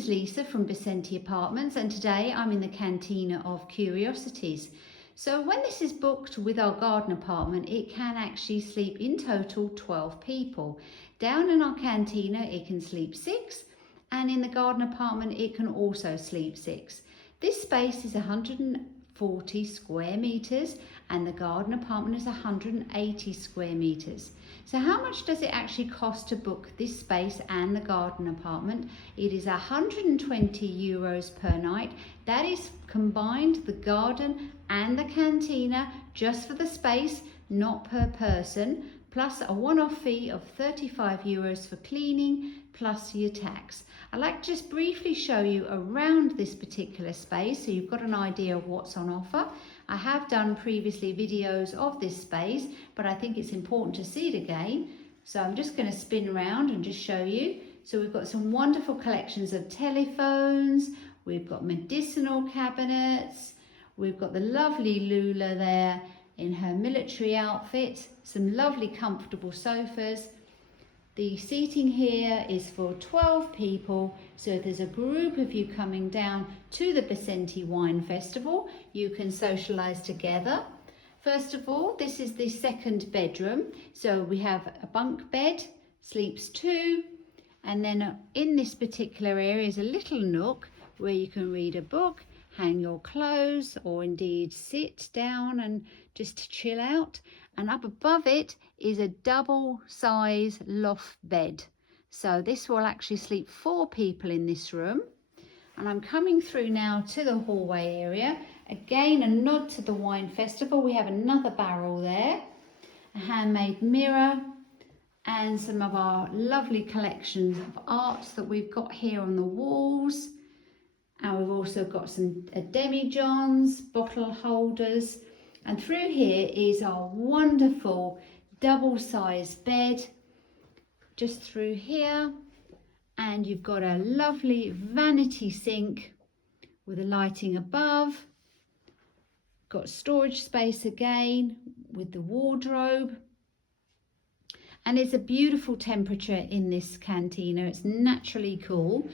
is Lisa from Bisenti Apartments, and today I'm in the Cantina of Curiosities. So when this is booked with our garden apartment, it can actually sleep in total 12 people. Down in our cantina it can sleep 6, and in the garden apartment it can also sleep 6. This space is 140 square meters and the garden apartment is 180 square meters. So how much does it actually cost to book this space and the garden apartment? It is 120 euros per night. That is combined the garden and the cantina, just for the space, not per person, plus a one-off fee of 35 euros for cleaning, plus your tax. I'd like to just briefly show you around this particular space so you've got an idea of what's on offer. I have done previously videos of this space, but I think it's important to see it again. So I'm just going to spin around and just show you. So we've got some wonderful collections of telephones, we've got medicinal cabinets, we've got the lovely Lula there in her military outfit, some lovely comfortable sofas. The seating here is for 12 people, so if there's a group of you coming down to the Bisenti Wine Festival, you can socialise together. First of all, this is the second bedroom, so we have a bunk bed, sleeps 2, and then in this particular area is a little nook where you can read a book, hang your clothes, or indeed sit down and just chill out. And up above it is a double size loft bed. So this will actually sleep 4 people in this room. And I'm coming through now to the hallway area. Again, a nod to the wine festival. We have another barrel there, a handmade mirror, and some of our lovely collections of art that we've got here on the walls. And we've also got some demijohns, bottle holders. And through here is our wonderful double-sized bed, just through here. And you've got a lovely vanity sink with a lighting above. Got storage space again with the wardrobe. And it's a beautiful temperature in this cantina. It's naturally cool